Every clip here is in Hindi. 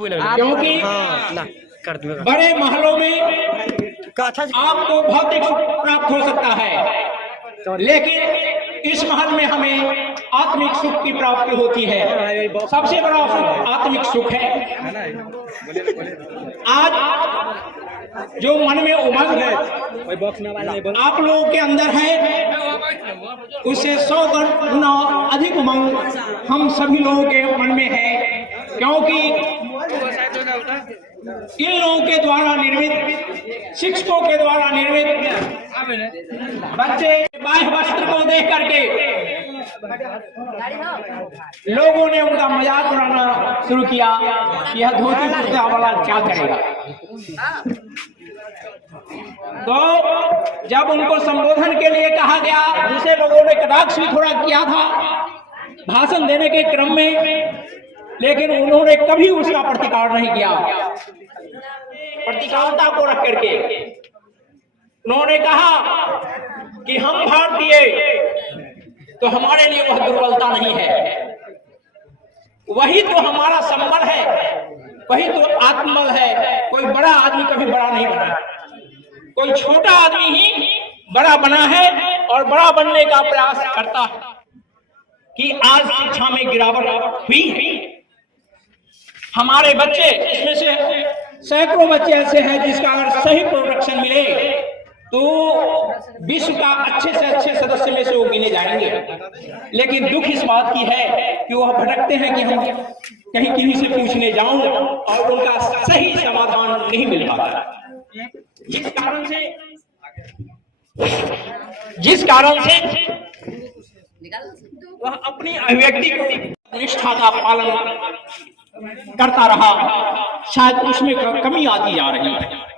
क्योंकि बड़े महलों में आपको भौतिक सुख प्राप्त हो सकता है, लेकिन इस महल में हमें आत्मिक सुख की प्राप्ति होती है। सबसे बड़ा सुख आत्मिक सुख है। आज जो मन में उमंग है आप लोगों के अंदर है, उससे 100 गुना अधिक उमंग हम सभी लोगों के मन में है, क्योंकि इन लोगों के द्वारा निर्मित, शिक्षकों के द्वारा निर्मित बच्चे बाह्य वस्त्र को देख करके लोगों ने उनका मजाक उड़ाना शुरू किया कि यह धोती कुर्ता वाला क्या करेगा। तो जब उनको संबोधन के लिए कहा गया, दूसरे लोगों ने कटाक्ष भी थोड़ा किया था भाषण देने के क्रम में, लेकिन उन्होंने कभी उसका प्रतिकार नहीं किया। प्रतिकारता को रख करके उन्होंने कहा कि हम भारतीय, तो हमारे लिए वह दुर्बलता नहीं है, वही तो हमारा संबल है, वही तो आत्मबल है। कोई बड़ा आदमी कभी बड़ा नहीं बना, कोई छोटा आदमी ही बड़ा बना है और बड़ा बनने का प्रयास करता है। कि आज शिक्षा में गिरावट हुई है। हमारे बच्चे, इसमें से सैकड़ों बच्चे ऐसे हैं जिसका अगर सही प्रोडक्शन मिले तो विश्व का अच्छे से अच्छे सदस्य में से वो गिने जाएंगे। लेकिन दुख इस बात की है कि वह भटकते हैं कि हम कहीं किसी से पूछने जाऊं और उनका सही समाधान नहीं मिल पाता। जिस कारण से वह अपनी अभिव्यक्ति को निष्ठा का पालन करता रहा, शायद उसमें कमी आती जा रही है।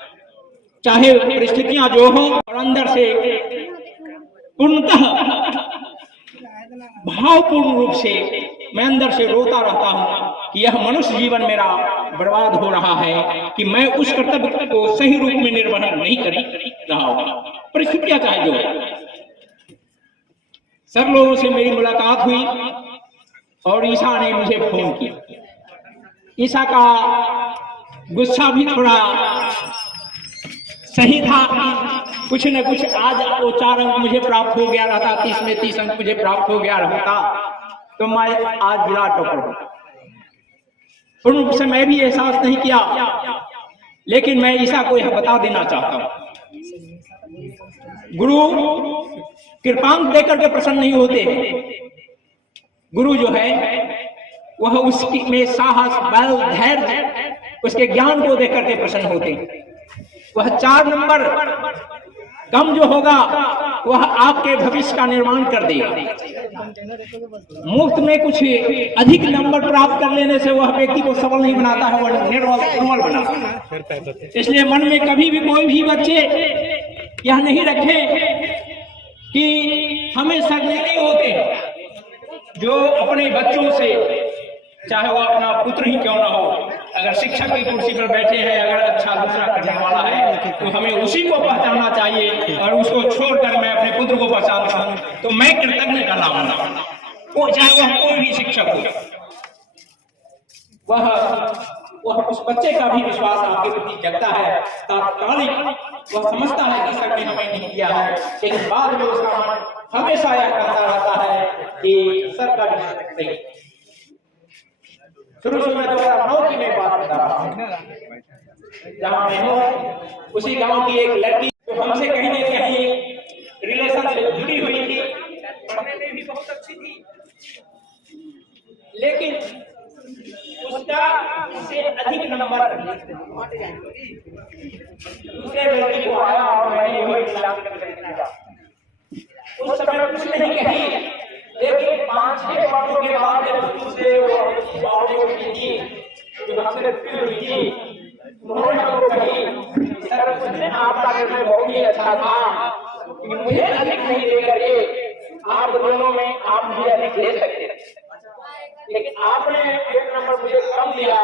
चाहे परिस्थितियां जो हो, और अंदर से पूर्णतः भावपूर्ण रूप से मैं अंदर से रोता रहता हूं कि यह मनुष्य जीवन मेरा बर्बाद हो रहा है कि मैं उस कर्तव्य को सही रूप में निर्वहन नहीं कर रहा हूं। परिस्थितियां चाहे जो है। सब लोगों से मेरी मुलाकात हुई और ईसा ने मुझे फोन किया। ईसा का गुस्सा भी थोड़ा सही था, कुछ न कुछ आज वो 4 अंक मुझे प्राप्त हो गया रहता, 30 में 30 अंक मुझे प्राप्त हो गया रहता तो मैं आज जिला टॉपर होता। पूर्ण रूप से मैं भी एहसास नहीं किया, लेकिन मैं ईसा को यह बता देना चाहता हूं, गुरु कृपांक देकर के प्रसन्न नहीं होते। गुरु जो है वह उसकी में साहस, बल, धैर्य, उसके ज्ञान को देकर के प्रसन्न होते हैं। वह 4 नंबर कम जो होगा वह आपके भविष्य का निर्माण कर देगा। मुफ्त में कुछ अधिक नंबर प्राप्त कर लेने से वह व्यक्ति को सबल नहीं बनाता है, वह निर्बल बनाता है। इसलिए मन में कभी भी कोई भी बच्चे यह नहीं रखे कि हमें सर्वज्ञ होते। जो अपने बच्चों से, चाहे वो अपना पुत्र ही क्यों ना हो, अगर शिक्षक की कुर्सी पर बैठे हैं, अगर अच्छा दूसरा करने वाला है तो हमें उसी को पहचानना चाहिए और उसको छोड़कर मैं अपने पुत्र को पहचानता हूं तो मैं कृतज्ञ कहलाऊंगा। वो चाहे वह कोई भी शिक्षक हो, वह उस बच्चे का भी विश्वास आपके प्रति जगता है। तात्कालिक वह समझता है कि सर ने हमें नहीं किया है, लेकिन बाद में उसका मन हमेशा यह कहता रहता है कि सर का नहीं। शुरू में 2009 की मैं बात बता रहा हूँ, जहाँ मैं हूँ उसी गांव की एक लड़की जो हमसे कहीं न कहीं रिलेशन से जुड़ी हुई थी, पढ़ने में भी बहुत अच्छी थी, लेकिन उसका इससे अधिक नंबर दूसरे लड़की को आया और मैंने वही दिया। उस समय कुछ नहीं कही, लेकिन 5-6 वर्षों के बाद जब दूसरे बावड़ियों की थी जो हमसे फिर हुई थी, उन्होंने हमको कही सर मुझे आपका निर्णय बहुत ही अच्छा था कि मुझे अधिक नहीं दे करके आप दोनों में आप मुझे अधिक दे सकते, लेकिन आपने 1 नंबर मुझे कम दिया,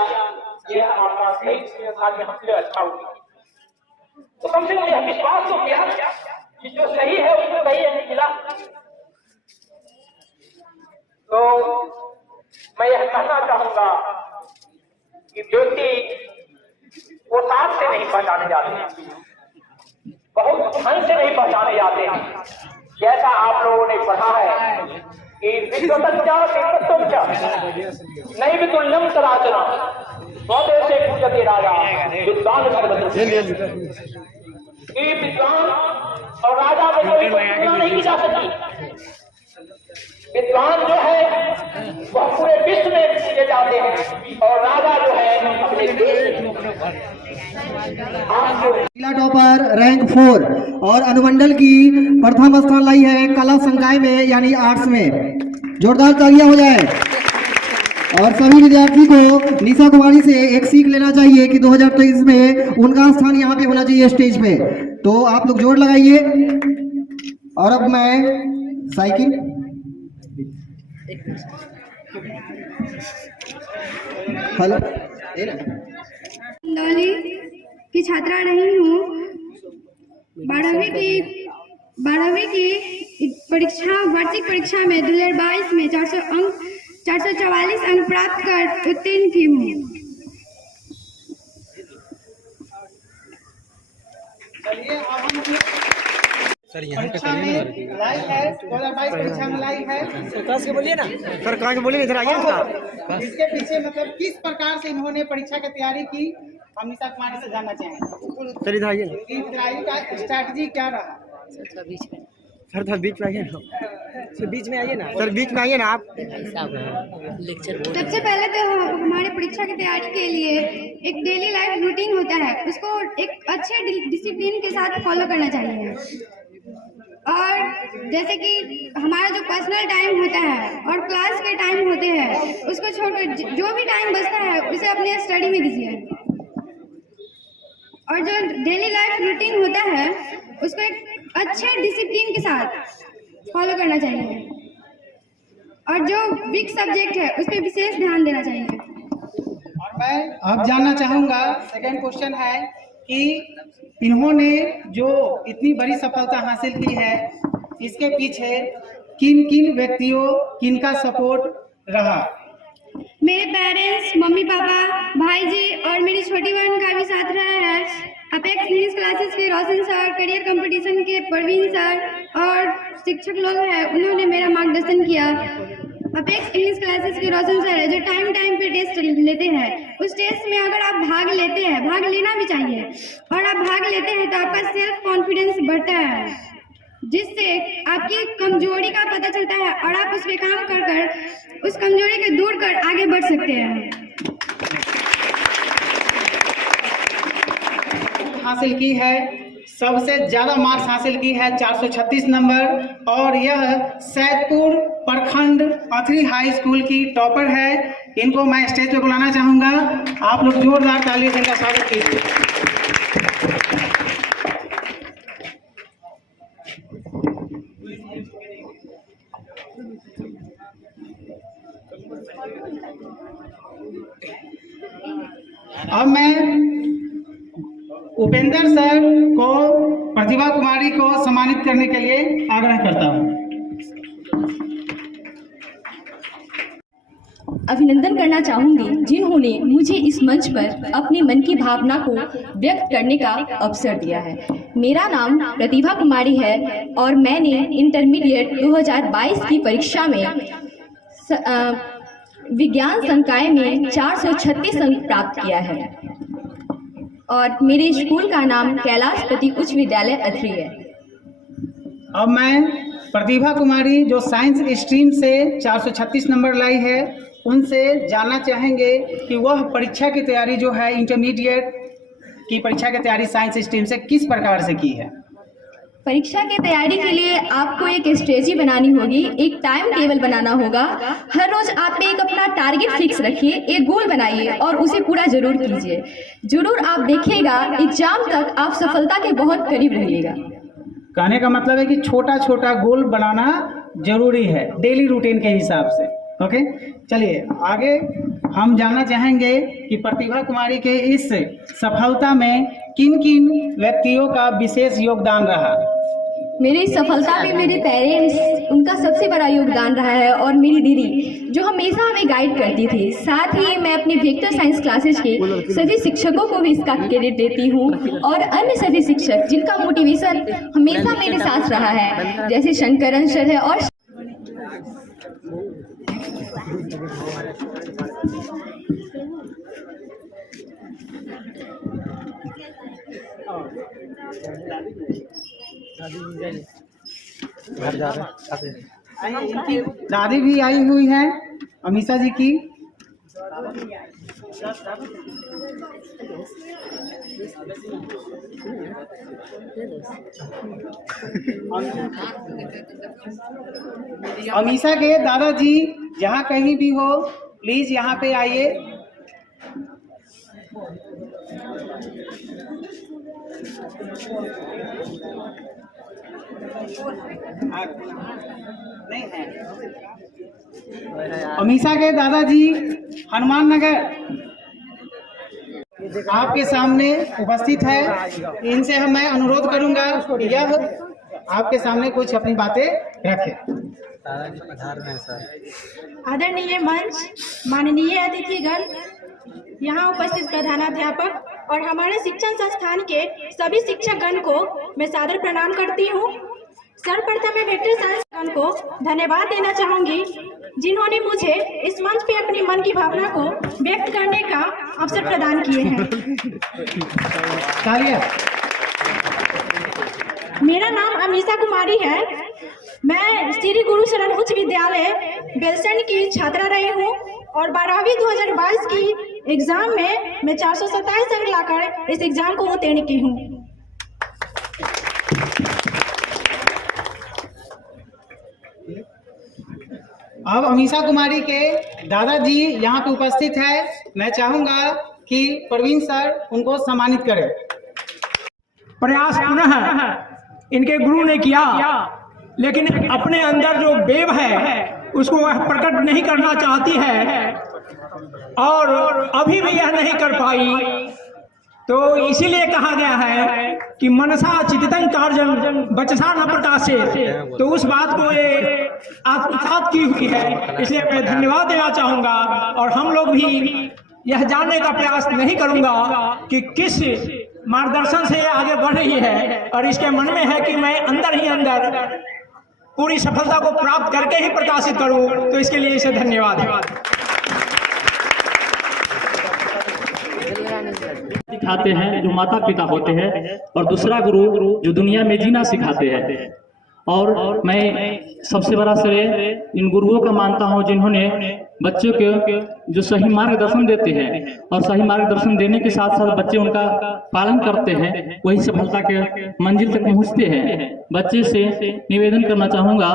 यह आपका सही साल में हमसे अच्छा हुआ। तो कम से कम यह विश्वास तो किया कि जो सही है उसको सही नहीं मिला। तो मैं यह कहना चाहूंगा कि व्यक्ति पोशाक से नहीं पहचाने जाते, बहुत ढंग से नहीं पहचाने जाते हैं। जैसा आप लोगों ने पढ़ा है कि नहीं वितुल्यम चराचरा स्वदेश से पूजते राजा विद्वान सर्वत्र, कि विद्वान और राजा में कभी तुलना नहीं की जा सकती। विद्वान जो है वह पूरे विश्व में पूजे जाते हैं और राजा जो है अपने देश में। जिला टॉपर रैंक 4 और अनुमंडल की प्रथम स्थान लाई है कला संकाय में यानी आर्ट्स में। जोरदार तालियां हो जाए। और सभी विद्यार्थी को निशा कुमारी से एक सीख लेना चाहिए कि 2023 में उनका स्थान यहाँ पे होना चाहिए स्टेज पे। तो आप लोग जोर लगाइए। और अब मैं साइकिल हेलो इंदौली की छात्रा रही हूँ। 12वीं की परीक्षा वार्षिक परीक्षा में 2022 में 444 अंक प्राप्त कर उत्तीर्ण की हूँ। सर यहाँ पे लाइव है 2022 परीक्षा में लाइव है। सरकार से बोलिए ना, सरकार से बोलिए, इधर आइए ना। इसके पीछे मतलब किस प्रकार से इन्होंने परीक्षा की तैयारी की, हम निशा कुमारी से जानना चाहेंगे। सर इधर आइए ना, तैयारी का स्ट्रैटेजी क्या रहा। सर बीच में, सर बीच में आइए ना, सर बीच में आइए ना, सर बीच में आइए ना आप। सबसे पहले तो हमारे परीक्षा की तैयारी के लिए एक डेली लाइफ रूटीन होता है, उसको एक अच्छे डिसिप्लिन के साथ फॉलो करना चाहिए। और जैसे कि हमारा जो पर्सनल टाइम होता है और क्लास के टाइम होते हैं, उसको छोड़कर जो भी टाइम बचता है उसे अपने स्टडी में दीजिए। और जो डेली लाइफ रूटीन होता है उसको एक अच्छे डिसिप्लिन के साथ फॉलो करना चाहिए। और जो वीक सब्जेक्ट है उस पर विशेष ध्यान देना चाहिए। और मैं अब जानना चाहूँगा, सेकंड क्वेश्चन है कि इन्होंने जो इतनी बड़ी सफलता हासिल की है, इसके पीछे किन किन व्यक्तियों किनका सपोर्ट रहा। मेरे पेरेंट्स, मम्मी पापा, भाई जी और मेरी छोटी बहन का भी साथ रहा है। अपेक्स इंग्लिश क्लासेस के रोशन सर, करियर कंपटीशन के परवीन सर और शिक्षक लोग हैं, उन्होंने मेरा मार्गदर्शन किया। अपेक्स इंग्लिश क्लासेस के रोशन सर है जो टाइम पे टेस्ट लेते हैं। उस टेस्ट में अगर आप भाग लेते हैं, भाग लेना भी चाहिए, और आप भाग लेते हैं तो आपका सेल्फ कॉन्फिडेंस बढ़ता है, जिससे आपकी कमजोरी का पता चलता है और आप उस पर काम कर उस कमजोरी को दूर कर आगे बढ़ सकते हैं। हासिल की है, सबसे ज्यादा मार्क्स हासिल की है 436 नंबर, और यह सैदपुर प्रखंड अथरी हाई स्कूल की टॉपर है। इनको मैं स्टेज पे बुलाना चाहूंगा, आप लोग जोरदार तालियों से इनका स्वागत कीजिए। अब मैं उपेंद्र सर को प्रतिभा कुमारी को सम्मानित करने के लिए आग्रह करता हूँ। अभिनंदन करना चाहूंगी जिन्होंने मुझे इस मंच पर अपने मन की भावना को व्यक्त करने का अवसर दिया है। मेरा नाम प्रतिभा कुमारी है और मैंने इंटरमीडिएट 2022 की परीक्षा में विज्ञान संकाय में 436 अंक प्राप्त किया है और मेरे स्कूल का नाम कैलाशपति उच्च विद्यालय अथरी है। अब मैं प्रतिभा कुमारी जो साइंस स्ट्रीम से 436 नंबर लाई है, उनसे जानना चाहेंगे कि वह परीक्षा की तैयारी जो है इंटरमीडिएट की परीक्षा की तैयारी साइंस स्ट्रीम से किस प्रकार से की है। परीक्षा की तैयारी के लिए आपको एक स्ट्रेटजी बनानी होगी, एक टाइम टेबल बनाना होगा। हर रोज आप एक अपना टारगेट फिक्स रखिए, एक गोल बनाइए और उसे पूरा जरूर कीजिए। जरूर आप देखिएगा एग्जाम तक आप सफलता के बहुत करीब रहिएगा। कहने का मतलब है कि छोटा छोटा गोल बनाना जरूरी है डेली रूटीन के हिसाब से। ओके, चलिए आगे हम जानना चाहेंगे कि प्रतिभा कुमारी के इस सफलता में किन किन व्यक्तियों का विशेष योगदान रहा। मेरी सफलता में मेरे पेरेंट्स, उनका सबसे बड़ा योगदान रहा है, और मेरी दीदी जो हमेशा हमें गाइड करती थी। साथ ही मैं अपने वेक्टर साइंस क्लासेज के सभी शिक्षकों को भी इसका क्रेडिट देती हूँ, और अन्य सभी शिक्षक जिनका मोटिवेशन हमेशा मेरे साथ रहा है, जैसे शंकरन सर है और इनकी दादी भी आई हुई है, अमीषा जी की। अमीषा के दादाजी जहाँ कहीं भी हो, प्लीज यहाँ पे आइए। नहीं है। अमीषा के दादाजी हनुमान नगर आपके सामने उपस्थित है। इनसे हम मैं अनुरोध करूंगा यह आपके सामने कुछ अपनी बातें रखें। आदरणीय मंच, माननीय अतिथिगण, यहाँ उपस्थित प्रधानाध्यापक और हमारे शिक्षण संस्थान के सभी शिक्षकगण को मैं सादर प्रणाम करती हूँ। सर्वप्रथम मैं वेक्टर साइंस गण को धन्यवाद देना चाहूँगी, जिन्होंने मुझे इस मंच पे अपनी मन की भावना को व्यक्त करने का अवसर प्रदान किए हैं। मेरा नाम अमीषा कुमारी है। मैं श्री गुरु शरण उच्च विद्यालय बेलसंड की छात्रा रही हूँ और 12वीं 2022 की एग्जाम में मैं 427 अंक लाकर इस एग्जाम को उत्तीर्ण की हूँ। अब अमीषा कुमारी के दादाजी यहाँ पे उपस्थित है। मैं चाहूंगा कि प्रवीण सर उनको सम्मानित करें। प्रयास पुनः इनके गुरु ने किया, लेकिन अपने अंदर जो बेब है उसको वह प्रकट नहीं करना चाहती है और अभी भी यह नहीं कर पाई। तो इसीलिए कहा गया है कि मनसा चित्तन कार्जन बचसा न प्रकाशे, तो उस बात को ये आत्मसात की हुई है। इसलिए मैं धन्यवाद देना चाहूँगा और हम लोग भी यह जानने का प्रयास नहीं करूँगा कि किस मार्गदर्शन से आगे बढ़ रही है, और इसके मन में है कि मैं अंदर ही अंदर पूरी सफलता को प्राप्त करके ही प्रकाशित करूँ। तो इसके लिए इसे धन्यवाद। सिखाते हैं जो माता पिता होते हैं, और दूसरा गुरु जो दुनिया में जीना सिखाते हैं। और मैं सबसे बड़ा श्रेय इन गुरुओं का मानता हूं जिन्होंने बच्चों के जो सही मार्गदर्शन देते हैं, और सही मार्गदर्शन देने के साथ साथ बच्चे उनका पालन करते हैं, वही सफलता के मंजिल तक पहुंचते हैं। बच्चे से निवेदन करना चाहूँगा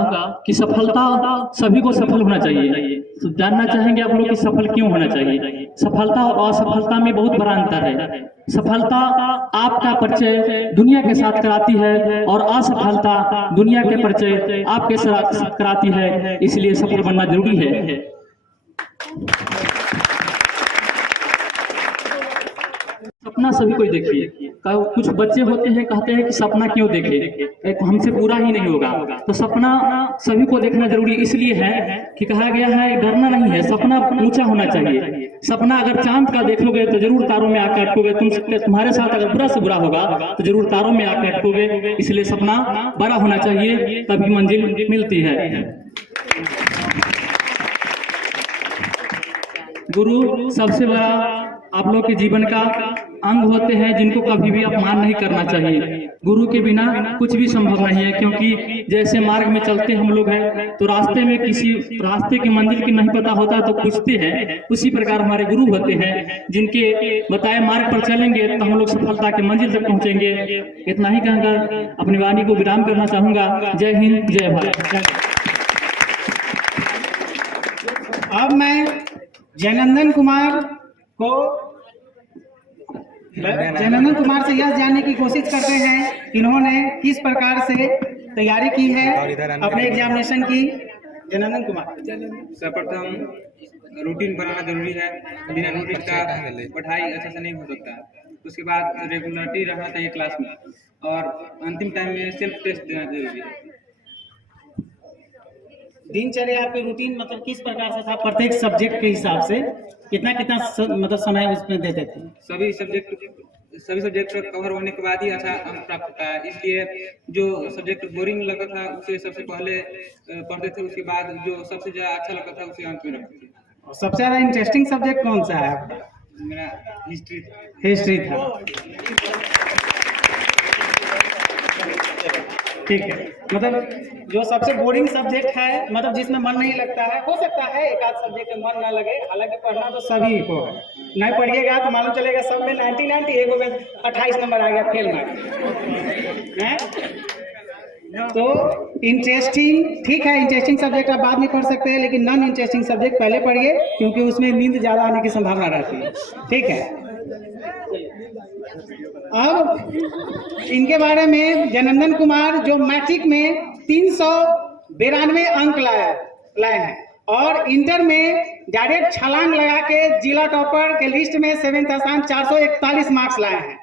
कि सफलता सभी को सफल होना चाहिए। तो जानना चाहेंगे आप लोग कि सफल क्यों होना चाहिए। सफलता और असफलता में बहुत बड़ा अंतर है। सफलता आपका परिचय दुनिया के साथ कराती है और असफलता दुनिया के परिचय आपके साथ कराती है। इसलिए सफल बनना जरूरी है। सपना सभी कोई देखिए। कुछ बच्चे होते हैं कहते हैं कि सपना क्यों देखे, हमसे पूरा ही नहीं होगा। तो सपना सभी को देखना जरूरी इसलिए है कि कहा गया है डरना नहीं है, सपना ऊंचा होना चाहिए। सपना अगर चांद का देखोगे तो जरूर तारों में आकर अटकोगे। तुम्हारे साथ अगर बुरा से बुरा होगा तो जरूर तारों में आकर अटकोगे। इसलिए सपना बड़ा होना चाहिए, तभी मंजिल मिलती है। गुरु सबसे बड़ा आप लोग के जीवन का अंग होते हैं, जिनको कभी भी अपमान नहीं करना चाहिए। गुरु के बिना कुछ भी संभव नहीं है, क्योंकि जैसे मार्ग में चलते हम लोग हैं तो रास्ते में किसी रास्ते की मंजिल की नहीं पता होता तो पूछते हैं। उसी प्रकार हमारे गुरु होते हैं, जिनके बताए मार्ग पर चलेंगे तो हम लोग सफलता के मंजिल तक पहुंचेंगे। इतना ही कहकर अपनी वाणी को विराम करना चाहूंगा। जय हिंद, जय भारत। अब मैं जयनंदन कुमार से यह जानने की कोशिश करते हैं इन्होंने किस प्रकार से तैयारी की है अपने एग्जामिनेशन की। जयनंदन कुमार। सर्वप्रथम रूटीन बनाना जरूरी है, बिना रूटीन का पढ़ाई अच्छे से नहीं हो सकता। उसके बाद रेगुलरिटी रहना चाहिए क्लास में, और अंतिम टाइम में सेल्फ टेस्ट देना जरूरी है। दिनचर्या आपकी रूटीन मतलब किस प्रकार से था? प्रत्येक सब्जेक्ट के हिसाब से कितना मतलब समय उसमें देते थे? सभी सब्जेक्ट कवर होने के बाद ही अच्छा अंक प्राप्त होता है, इसलिए जो सब्जेक्ट बोरिंग लगता था उसे सबसे पहले पढ़ते थे, उसके बाद जो सबसे ज़्यादा अच्छा लगता था उसे अंत में रखते थे। सबसे ज़्यादा इंटरेस्टिंग सब्जेक्ट कौन सा है आपका? मेरा हिस्ट्री था। ठीक है, मतलब जो सबसे बोरिंग सब्जेक्ट है, मतलब जिसमें मन नहीं लगता है, हो सकता है एक आध सब्जेक्ट में मन ना लगे, हालांकि पढ़ना तो सभी को है। नहीं पढ़िएगा तो मालूम चलेगा सब में 90 एगो में 28 नंबर आ गया, फेल मार्क्स। तो इंटरेस्टिंग, ठीक है, इंटरेस्टिंग सब्जेक्ट आप बाद में पढ़ सकते हैं, लेकिन नॉन इंटरेस्टिंग सब्जेक्ट पहले पढ़िए, क्योंकि उसमें नींद ज़्यादा आने की संभावना रहती है। ठीक है, अब इनके बारे में जननंदन कुमार जो मैट्रिक में 392 अंक लाए हैं और इंटर में डायरेक्ट छलांग लगा के जिला टॉपर के लिस्ट में 7th स्थान 441 मार्क्स लाए हैं।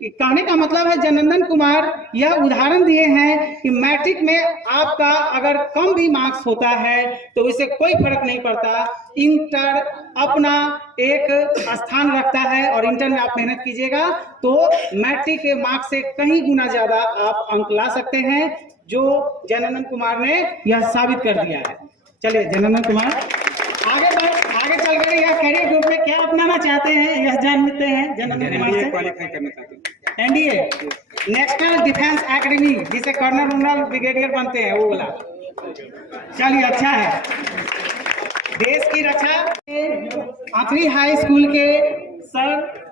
कहने का मतलब है जननंदन कुमार यह उदाहरण दिए हैं कि मैट्रिक में आपका अगर कम भी मार्क्स होता है तो इससे कोई फर्क नहीं पड़ता, इंटर अपना एक स्थान रखता है और इंटर में आप मेहनत कीजिएगा तो मैट्रिक के मार्क्स से कहीं गुना ज्यादा आप अंक ला सकते हैं, जो जननंदन कुमार ने यह साबित कर दिया है। चलिए जननंदन कुमार आगे चल कर यह कैरियर ग्रुप में क्या अपनाना चाहते हैं यह जानते हैं जननंदन कुमार से। क्वालिफाई करना चाहते हैं एनडीए नेशनल डिफेंस एकेडमी, जिसे कर्नल ब्रिगेडियर बनते हैं, वो वाला। चलिए, अच्छा है। देश की रक्षा आखिरी हाई स्कूल के सर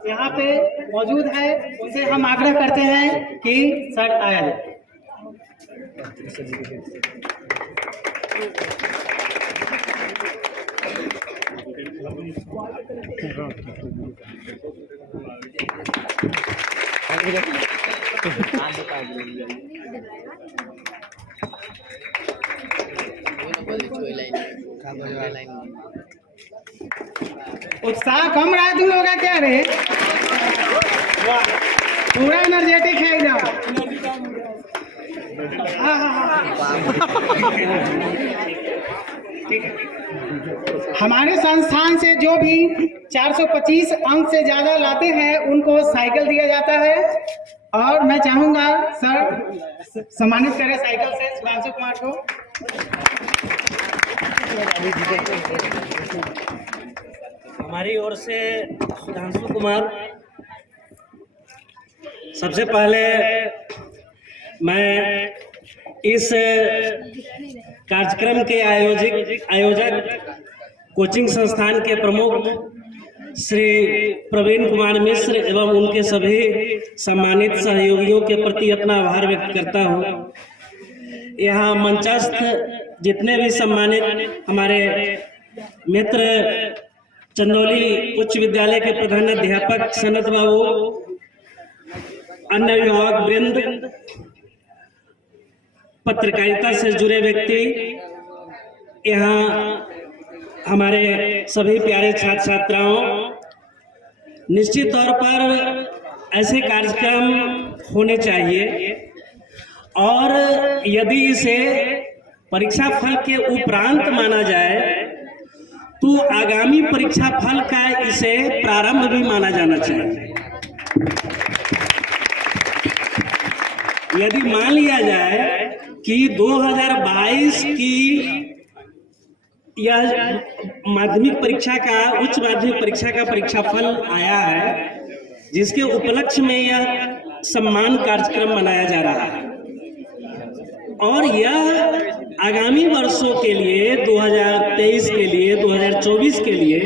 यहाँ पे मौजूद है, उनसे हम आग्रह करते हैं कि सर आया जाए। उत्साह कम रहा तुम लोग का क्या रे? वाह, पूरा एनर्जेटिक है इधर। ठीक है, हमारे संस्थान से जो भी 425 अंक से ज्यादा लाते हैं उनको साइकिल दिया जाता है, और मैं चाहूंगा सर सम्मानित करें साइकिल से सुधांशु कुमार को। हमारी ओर से सुधांशु कुमार, सबसे पहले मैं इस कार्यक्रम के आयोजक कोचिंग संस्थान के प्रमुख श्री प्रवीण कुमार मिश्र एवं उनके सभी सम्मानित सहयोगियों के प्रति अपना आभार व्यक्त करता हूं। यहाँ मंचस्थ जितने भी सम्मानित हमारे मित्र चंदौली उच्च विद्यालय के प्रधानाध्यापक सनत बाबू, अन्य अभिभावक वृंद, पत्रकारिता से जुड़े व्यक्ति, यहाँ हमारे सभी प्यारे छात्र छात्राओं, निश्चित तौर पर ऐसे कार्यक्रम होने चाहिए और यदि इसे परीक्षा फल के उपरांत माना जाए तो आगामी परीक्षा फल का इसे प्रारंभ भी माना जाना चाहिए। यदि मान लिया जाए कि 2022 की यह माध्यमिक परीक्षा का, उच्च माध्यमिक परीक्षा का परीक्षाफल आया है, जिसके उपलक्ष्य में यह सम्मान कार्यक्रम मनाया जा रहा है और यह आगामी वर्षों के लिए 2023 के लिए, 2024 के लिए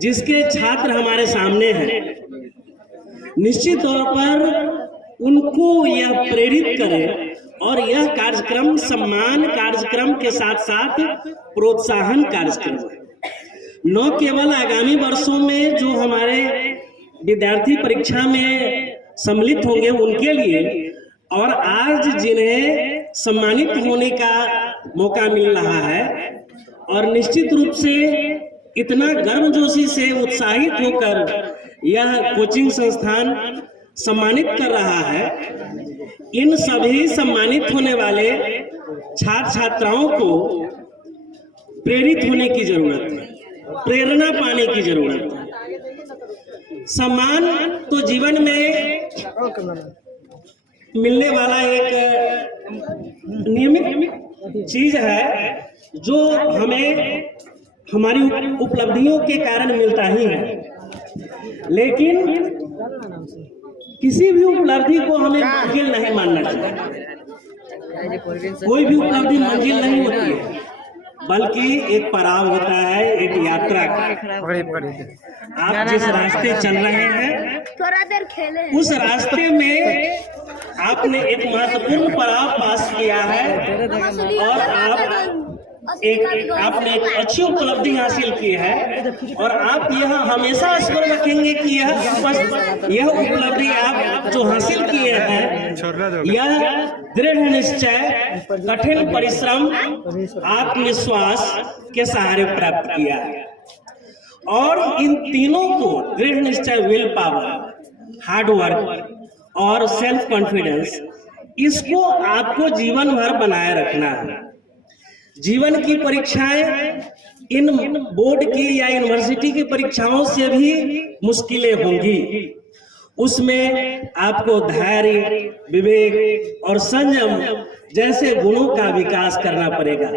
जिसके छात्र हमारे सामने हैं, निश्चित तौर पर उनको यह प्रेरित करे और यह कार्यक्रम सम्मान कार्यक्रम के साथ साथ प्रोत्साहन कार्यक्रम है। न केवल आगामी वर्षों में जो हमारे विद्यार्थी परीक्षा में सम्मिलित होंगे उनके लिए, और आज जिन्हें सम्मानित होने का मौका मिल रहा है और निश्चित रूप से इतना गर्मजोशी से उत्साहित होकर यह कोचिंग संस्थान सम्मानित कर रहा है। इन सभी सम्मानित होने वाले छात्र छात्राओं को प्रेरित होने की जरूरत है, प्रेरणा पाने की जरूरत है। सम्मान तो जीवन में मिलने वाला एक नियमित चीज है जो हमें हमारी उपलब्धियों के कारण मिलता ही है, लेकिन किसी भी उपलब्धि को हमें मंजिल नहीं मानना चाहिए। कोई भी उपलब्धि मंजिल नहीं होती है, बल्कि एक पड़ाव होता है, एक यात्रा का। आप जिस रास्ते चल रहे हैं थोड़ा देर खेले, उस रास्ते में आपने एक महत्वपूर्ण पड़ाव पास किया है और आपने एक अच्छी उपलब्धि हासिल की है, और आप यह हमेशा स्मरण रखेंगे कि यह उपलब्धि आप जो हासिल किए हैं, यह दृढ़ निश्चय, कठिन परिश्रम, आत्मविश्वास के सहारे प्राप्त किया है। और इन तीनों को, दृढ़ निश्चय, विल पावर, हार्ड वर्क और सेल्फ कॉन्फिडेंस, इसको आपको जीवन भर बनाए रखना है। जीवन की परीक्षाएं इन बोर्ड की या यूनिवर्सिटी की परीक्षाओं से भी मुश्किलें होंगी। उसमें आपको धैर्य, विवेक और संयम जैसे गुणों का विकास करना पड़ेगा,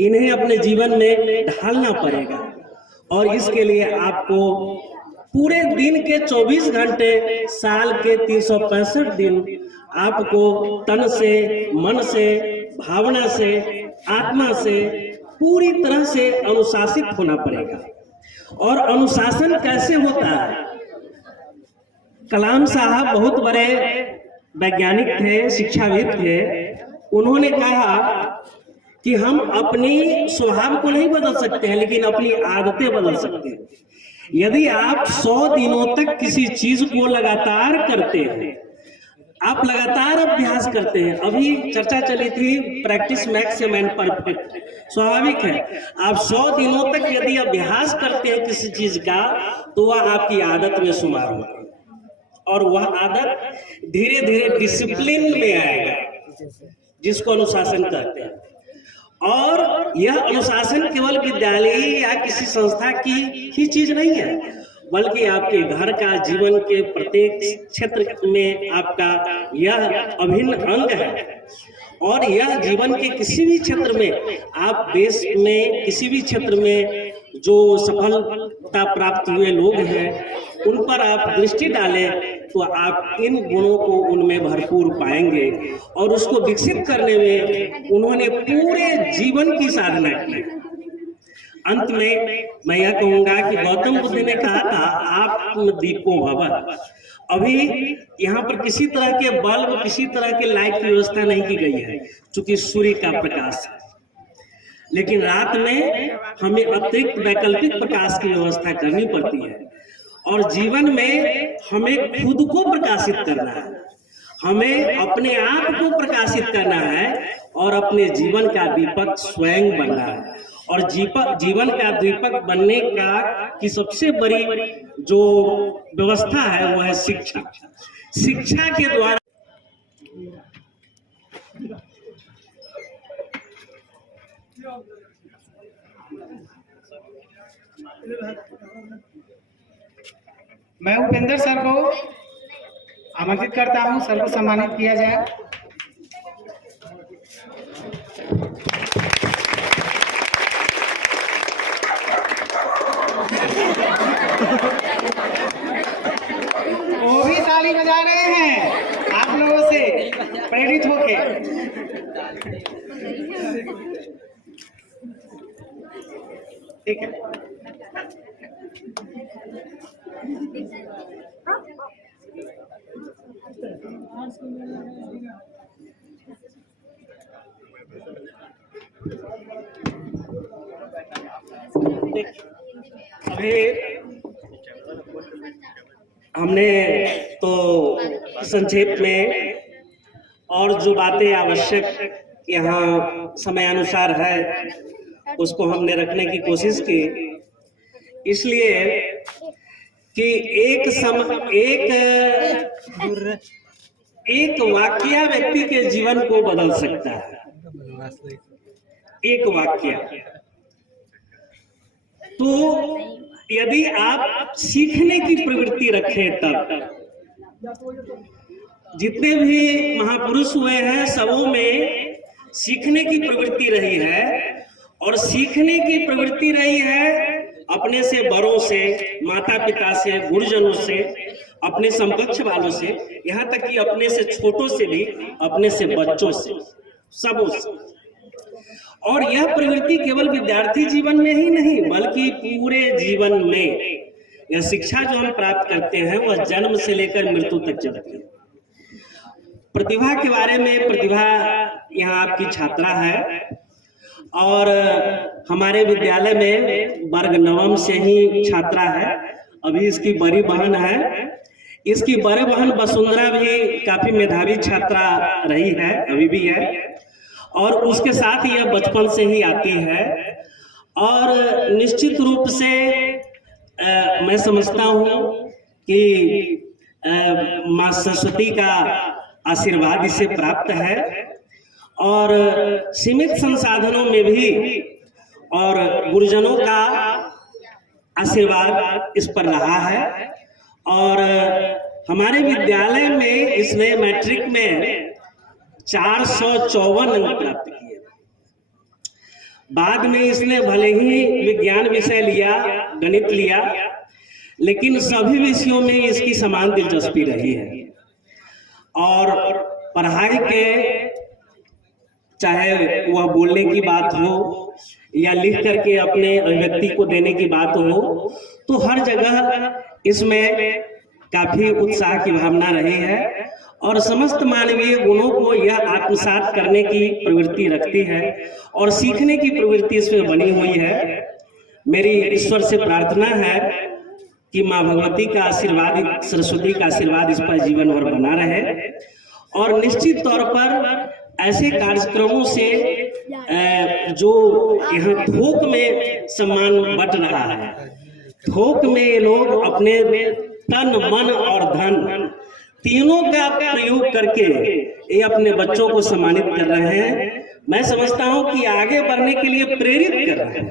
इन्हें अपने जीवन में ढालना पड़ेगा। और इसके लिए आपको पूरे दिन के 24 घंटे, साल के 365 दिन आपको तन से, मन से, भावना से, आत्मा से पूरी तरह से अनुशासित होना पड़ेगा। और अनुशासन कैसे होता है? कलाम साहब बहुत बड़े वैज्ञानिक थे, शिक्षाविद थे। उन्होंने कहा कि हम अपनी स्वभाव को नहीं बदल सकते हैं, लेकिन अपनी आदतें बदल सकते हैं। यदि आप 100 दिनों तक किसी चीज को लगातार करते हैं, आप लगातार अभ्यास करते हैं, अभी चर्चा चली थी practice makes a man perfect, स्वाभाविक है। आप 100 दिनों तक यदि अभ्यास करते हैं किसी चीज का, तो वह आपकी आदत में शुमार होगा, और वह आदत धीरे धीरे डिसिप्लिन में आएगा, जिसको अनुशासन कहते हैं। और यह अनुशासन केवल विद्यालय या किसी संस्था की ही चीज नहीं है, बल्कि आपके घर का, जीवन के प्रत्येक क्षेत्र में आपका यह अभिन्न अंग है। और यह जीवन के किसी भी क्षेत्र में, आप देश में किसी भी क्षेत्र में जो सफलता प्राप्त हुए लोग हैं, उन पर आप दृष्टि डालें तो आप इन गुणों को उनमें भरपूर पाएंगे। और उसको विकसित करने में उन्होंने पूरे जीवन की साधना की। अंत में मैं यह कहूंगा कि गौतम बुद्ध ने कहा था, आत्मदीपो भव। अभी यहाँ पर किसी तरह के बल्ब, किसी तरह के लाइट की व्यवस्था नहीं की गई है, चूंकि सूर्य का प्रकाश है। लेकिन रात में हमें अतिरिक्त वैकल्पिक प्रकाश की व्यवस्था करनी पड़ती है। और जीवन में हमें खुद को प्रकाशित करना है, हमें अपने आप को प्रकाशित करना है, और अपने जीवन का दीपक स्वयं बनना है। और जीवन का दीपक बनने की सबसे बड़ी जो व्यवस्था है वो है शिक्षा। शिक्षा के द्वारा मैं उपेंद्र सर को आमंत्रित करता हूं, सर को सम्मानित किया जाए। वो भी ताली बजा रहे हैं आप लोगों से प्रेरित होके। ठीक है, अभी हमने तो संक्षेप में और जो बातें आवश्यक यहाँ समयानुसार है उसको हमने रखने की कोशिश की। इसलिए कि एक वाक्य व्यक्ति के जीवन को बदल सकता है। एक वाक्य। तो यदि आप सीखने की प्रवृत्ति रखें, तब जितने भी महापुरुष हुए हैं सबों में सीखने की प्रवृत्ति रही है, और सीखने की प्रवृत्ति रही है अपने से बड़ों से, माता पिता से, गुरुजनों से, अपने समकक्ष वालों से, यहाँ तक कि अपने से छोटों से भी, अपने से बच्चों से, सबों से। और यह प्रवृत्ति केवल विद्यार्थी जीवन में ही नहीं बल्कि पूरे जीवन में, यह शिक्षा जो हम प्राप्त करते हैं वह जन्म से लेकर मृत्यु तक चलती है। प्रतिभा के बारे में, प्रतिभा यहाँ आपकी छात्रा है और हमारे विद्यालय में वर्ग 9 से ही छात्रा है। अभी इसकी बड़ी बहन है, इसकी बड़ी बहन वसुंधरा भी काफी मेधावी छात्रा रही है, अभी भी है, और उसके साथ यह बचपन से ही आती है। और निश्चित रूप से मैं समझता हूँ कि माँ सरस्वती का आशीर्वाद इसे प्राप्त है, और सीमित संसाधनों में भी और गुरुजनों का आशीर्वाद इस पर रहा है। और हमारे विद्यालय में इसने मैट्रिक में 454 अंक प्राप्त किए। बाद में इसने भले ही विज्ञान विषय लिया, गणित लिया, लेकिन सभी विषयों में इसकी समान दिलचस्पी रही है। और पढ़ाई के, चाहे वह बोलने की बात हो या लिख करके अपने अभिव्यक्ति को देने की बात हो, तो हर जगह इसमें काफी उत्साह की भावना रही है और समस्त मानवीय गुणों को यह आत्मसात करने की प्रवृत्ति रखती है और सीखने की प्रवृत्ति इसमें बनी हुई है। मेरी ईश्वर से प्रार्थना है कि माँ भगवती का आशीर्वाद, सरस्वती का आशीर्वाद इस पर जीवन भर बना रहे, और निश्चित तौर पर ऐसे कार्यक्रमों से जो यहाँ थोक में सम्मान बट रहा है, थोक में ये लोग अपने तन, मन और धन तीनों का प्रयोग करके ये अपने बच्चों को सम्मानित कर रहे हैं। मैं समझता हूँ कि आगे बढ़ने के लिए प्रेरित कर रहे हैं।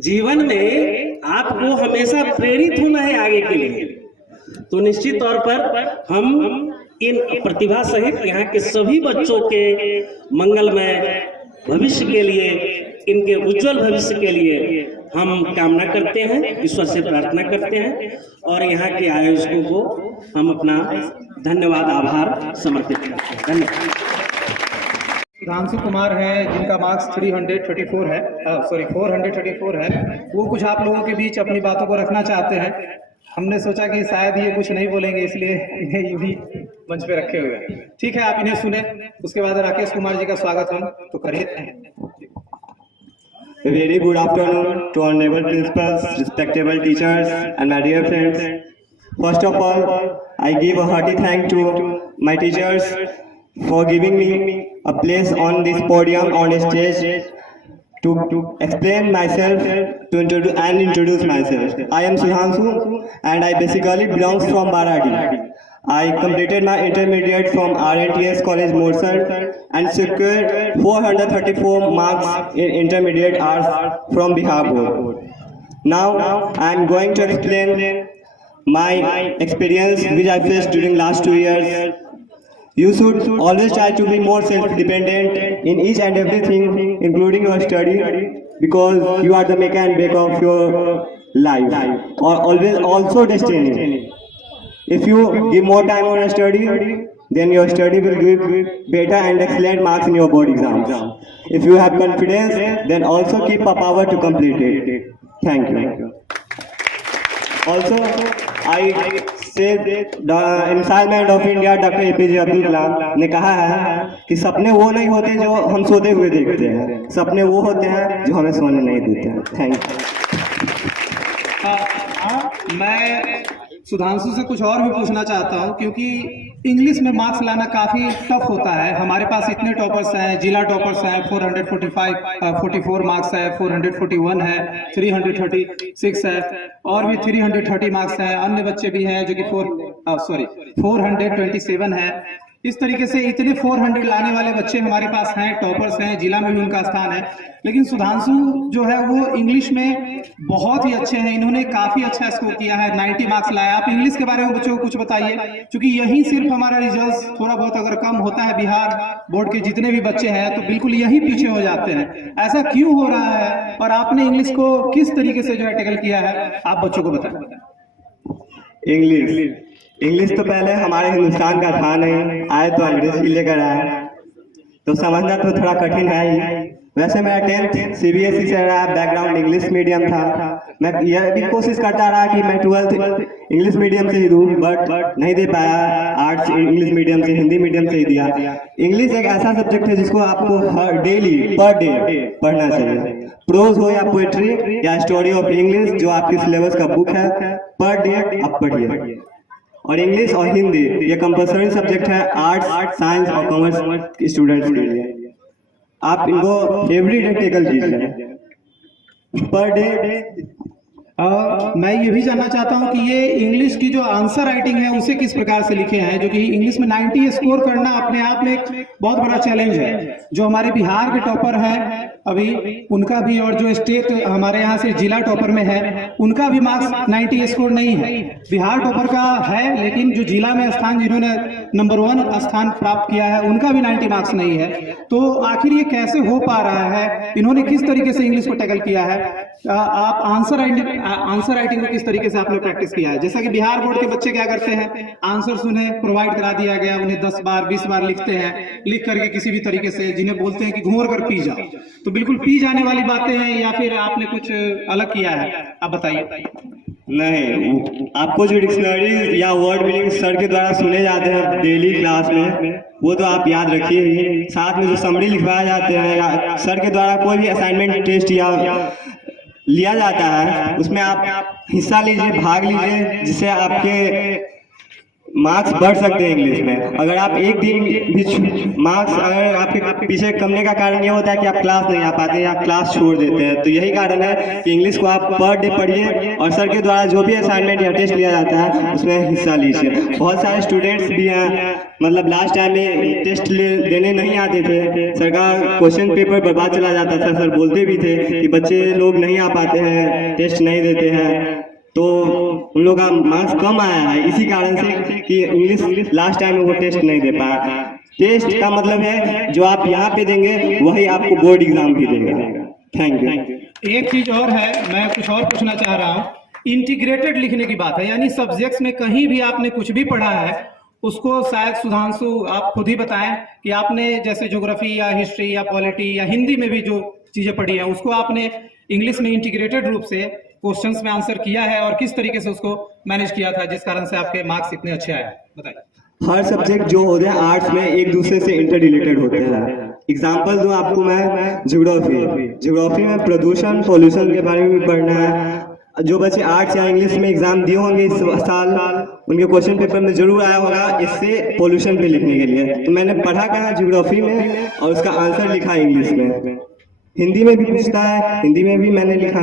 जीवन में आपको हमेशा प्रेरित होना है आगे के लिए। तो निश्चित तौर पर हम इन प्रतिभा सहित यहाँ के सभी बच्चों के मंगलमय भविष्य के लिए, इनके उज्जवल भविष्य के लिए हम कामना करते हैं, ईश्वर से प्रार्थना करते हैं, और यहाँ के आयोजकों को हम अपना धन्यवाद, आभार समर्पित करते हैं। धन्यवाद। सुधांशु कुमार है, जिनका मार्क्स 434 है, वो कुछ आप लोगों के बीच अपनी बातों को रखना चाहते हैं। हमने सोचा कि शायद ये कुछ नहीं बोलेंगे, इसलिए इन्हें यूं ही मंच पे रखे हुए हैं। ठीक है, आप इन्हें सुने, उसके बाद राकेश कुमार जी का स्वागत हम तो करिए। Very good afternoon to honorable principals, respectable teachers, and my dear friends. First of all, I give a hearty thank to my teachers for giving me a place on this podium, on a stage, to explain myself, to introduce myself. I am Sudhanshu, and I basically belongs from Baradi. I completed my intermediate from RNTS College Morsar and secured 434 marks in intermediate arts from Bihar Board. Now I am going to explain my experience which I faced during last 2 years. You should always try to be more self-dependent in each and everything, including your study, because you are the make and break of your life, or always also destiny. If you give more time on your study, then your study will give better and excellent marks in your board exams. If you have confidence, then also keep a power to complete it. Thank you. Also, I say the enshrinement of India, Dr. APJ Abdul Kalam ने कहा है कि सपने वो नहीं होते जो हम सोते हुए देखते हैं, सपने वो होते हैं जो हमें सोने नहीं देते हैं। Thank you. मैं सुधांशु से कुछ और भी पूछना चाहता हूँ, क्योंकि इंग्लिश में मार्क्स लाना काफ़ी टफ होता है। हमारे पास इतने टॉपर्स हैं, जिला टॉपर्स हैं, 444 मार्क्स है, 441 है, 336 है, और भी 330 मार्क्स हैं। अन्य बच्चे भी हैं जो कि 427 है। इस तरीके से इतने 400 लाने वाले बच्चे हमारे पास हैं, टॉपर्स हैं, जिला में भी उनका स्थान है। लेकिन सुधांशु जो है वो इंग्लिश में बहुत ही अच्छे हैं, इन्होंने काफ़ी अच्छा स्कोर किया है, 90 मार्क्स लाया। आप इंग्लिश के बारे में बच्चों को कुछ बताइए, क्योंकि यही सिर्फ हमारा रिजल्ट थोड़ा बहुत अगर कम होता है, बिहार बोर्ड के जितने भी बच्चे हैं तो बिल्कुल यही पीछे हो जाते हैं। ऐसा क्यों हो रहा है और आपने इंग्लिश को किस तरीके से जो है टैकल किया है, आप बच्चों को बताएं। इंग्लिश तो पहले हमारे हिंदुस्तान का था नहीं, आए तो अंग्रेजी लेकर आए, तो समझना तो थोड़ा कठिन है ही। वैसे मेरा 10th CBSE से रहा, बैकग्राउंड इंग्लिश मीडियम था। मैं यह भी कोशिश करता रहा कि मैं 12th इंग्लिश मीडियम से ही दूँ, बट नहीं दे पाया। आर्ट्स इंग्लिश मीडियम से, हिंदी मीडियम से ही दिया। इंग्लिश एक ऐसा सब्जेक्ट है जिसको आपको हर डेली पर डे पढ़ना चाहिए। प्रोज हो या पोएट्री या स्टोरी ऑफ इंग्लिश, जो आपकी सिलेबस का बुक है, पर डे आप पढ़िए। और इंग्लिश और हिंदी ये कंपलसरी सब्जेक्ट है आर्ट्स, साइंस और कॉमर्स स्टूडेंट्स के लिए। आप इनको एवरीडे टैकल कीजिए, पर डे। मैं ये भी जानना चाहता हूँ कि ये इंग्लिश की जो आंसर राइटिंग है उसे किस प्रकार से लिखे हैं, जो कि इंग्लिश में 90 स्कोर करना अपने आप में एक बहुत बड़ा चैलेंज है। जो हमारे बिहार के टॉपर हैं अभी, उनका भी, और जो स्टेट हमारे यहाँ से जिला टॉपर में है उनका भी मार्क्स 90 स्कोर नहीं है। बिहार टॉपर का है, लेकिन जो जिला में स्थान, जिन्होंने नंबर 1 स्थान प्राप्त किया है, उनका भी 90 मार्क्स नहीं है। तो आखिर ये कैसे हो पा रहा है? इन्होंने किस तरीके से इंग्लिश को टैकल किया है? आप आंसर राइटिंग को किस तरीके से आपने प्रैक्टिस किया है? जैसा कि बिहार बोर्ड के बच्चे क्या करते हैं, आंसर्स उन्हें प्रोवाइड करा दिया गया, उन्हें 10 बार 20 बार लिखते हैं, लिख करके किसी भी तरीके से, जिन्हें बोलते हैं कि घूर कर पी जाओ। तो बिल्कुल पी जाने वाली बातें हैं, या फिर आपने कुछ अलग किया है? आप बताइए। नहीं, आपको जो डिक्शनरी या वर्ड मीनिंग सर के द्वारा सुने जाते हैं डेली क्लास में, वो तो आप याद रखिए ही। साथ में जो समरी लिखवाए जाते हैं या सर के द्वारा कोई भी असाइनमेंट टेस्ट या लिया जाता है, उसमें आप हिस्सा लीजिए, भाग लीजिए, जिससे आपके मार्क्स बढ़ सकते हैं इंग्लिश में। अगर आप एक दिन भी मार्क्स अगर आपके पीछे कमने का कारण ये होता है कि आप क्लास नहीं आ पाते या क्लास छोड़ देते हैं, तो यही कारण है कि इंग्लिश को आप पर डे पढ़िए और सर के द्वारा जो भी असाइनमेंट या टेस्ट लिया जाता है उसमें हिस्सा लीजिए। बहुत सारे स्टूडेंट्स भी हैं, मतलब लास्ट टाइम में टेस्ट देने नहीं आते थे, सर का क्वेश्चन पेपर बर्बाद चला जाता था। सर बोलते भी थे कि बच्चे लोग नहीं आ पाते हैं, टेस्ट नहीं देते हैं, तो उन लोगों का मार्क्स कम आया है इसी कारण से कि इंग्लिश लास्ट टाइम में वो टेस्ट नहीं दे पाया। टेस्ट का मतलब है जो आप यहाँ पे देंगे वही आपको बोर्ड एग्जाम भी देगा। Thank you. एक चीज और है, मैं कुछ और पूछना चाह रहा हूँ। इंटीग्रेटेड लिखने की बात है, यानी सब्जेक्ट्स में कहीं भी आपने कुछ भी पढ़ा है उसको शायद सुधांशु आप खुद ही बताएं कि आपने जैसे ज्योग्राफी या हिस्ट्री या पॉलिटी या हिंदी में भी जो चीजें पढ़ी है उसको आपने इंग्लिश में इंटीग्रेटेड रूप से क्वेश्चंस में आंसर किया है और किस तरीके से उसको मैनेज किया था जिस कारण से आपके मार्क्स इतने अच्छे आए, बताइए। हर सब्जेक्ट जो होते हैं आर्ट्स में एक दूसरे से इंटर रिलेटेड होते हैं। एग्जांपल दूं आपको मैं, ज्योग्राफी में प्रदूषण पॉल्यूशन के बारे में भी पढ़ना है। जो बच्चे आर्ट्स या इंग्लिश में एग्जाम दिए होंगे इस साल, उनके क्वेश्चन पेपर में जरूर आया होगा इससे पॉल्यूशन पे लिखने के लिए। तो मैंने पढ़ा कहा ज्योग्राफी में और उसका आंसर लिखा इंग्लिश में। हिंदी में भी पूछता है, हिंदी में भी मैंने लिखा।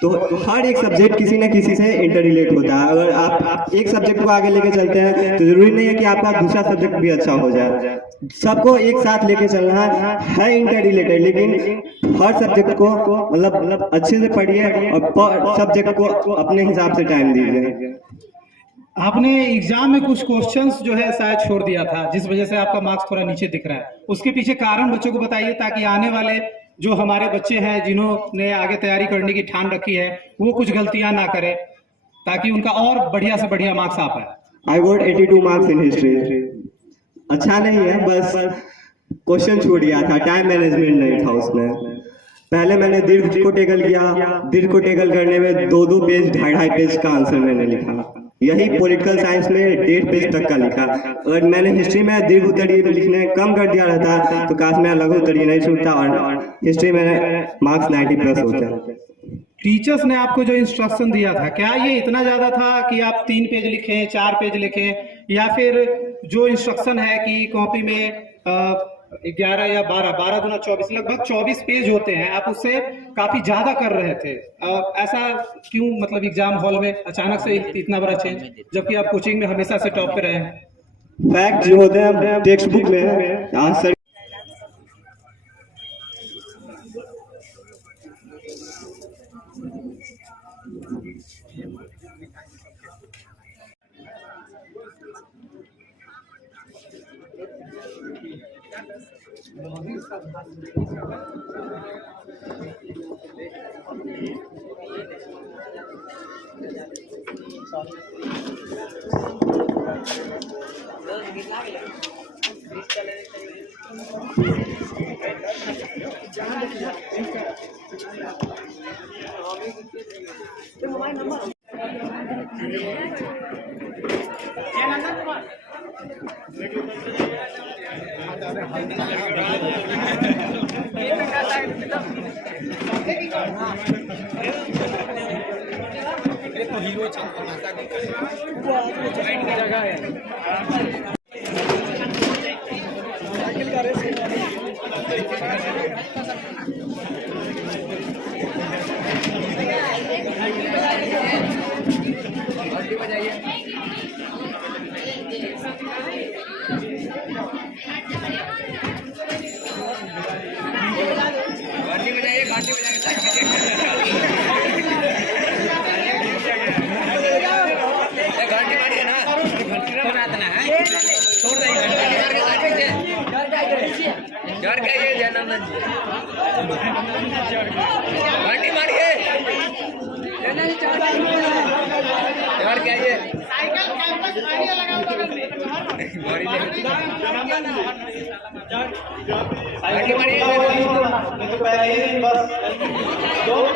तो हर एक सब्जेक्ट किसी न किसी से इंटर रिलेट होता है। अगर आप एक सब्जेक्ट को आगे लेके चलते हैं तो जरूरी नहीं है कि आपका दूसरा सब्जेक्ट भी अच्छा हो जाए। सबको एक साथ लेके चलना है इंटर रिलेटेड, लेकिन हर सब्जेक्ट को मतलब अच्छे से पढ़िए और सब्जेक्ट को अपने हिसाब से टाइम दीजिए। आपने एग्जाम में कुछ क्वेश्चंस जो है शायद छोड़ दिया था, जिस वजह से आपका मार्क्स थोड़ा नीचे दिख रहा है। उसके पीछे कारण बच्चों को बताइए, ताकि आने वाले जो हमारे बच्चे हैं जिन्होंने आगे तैयारी करने की ठान रखी है वो कुछ गलतियां ना करें, ताकि उनका और बढ़िया से बढ़िया मार्क्स आ पाए। I got 82 marks in history. अच्छा नहीं है, बस क्वेश्चन छूट गया था, टाइम मैनेजमेंट नहीं था उसमें। पहले मैंने दीर्घ को टैकल किया, दीर्घ को टैकल करने में 2-2 पेज 2.5 पेज का आंसर मैंने लिखा। यही पॉलिटिकल साइंस में 1.5 पेज तक का लिखा। अगर मैंने हिस्ट्री में दीर्घ उत्तरीय लिखने कम कर दिया रहता तो काश मेरा लघु उत्तरीय नहीं छूटता और हिस्ट्री में मार्क्स 90+ होता। टीचर्स ने आपको जो इंस्ट्रक्शन दिया था, क्या ये इतना ज़्यादा था कि आप 3 पेज लिखें, 4 पेज लिखें, या फिर जो इंस्ट्रक्शन है कि कॉपी में 11 या 12 दूना 24, लगभग 24 पेज होते हैं, आप उससे काफ़ी ज़्यादा कर रहे थे? ऐसा क्यों, मतलब एग्जाम हॉल में अचानक से इतना बड़ा चेंज, जबकि आप कोचिंग में हमेशा से टॉप पे रहे हैं? फैक्ट जो होते हैं टेक्स्ट बुक में आंसर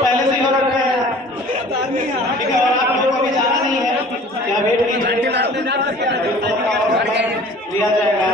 पहले से ही हो रखा है, ठीक है, और आप लोगों को भी जाना नहीं है, क्या वेट लिया जाएगा?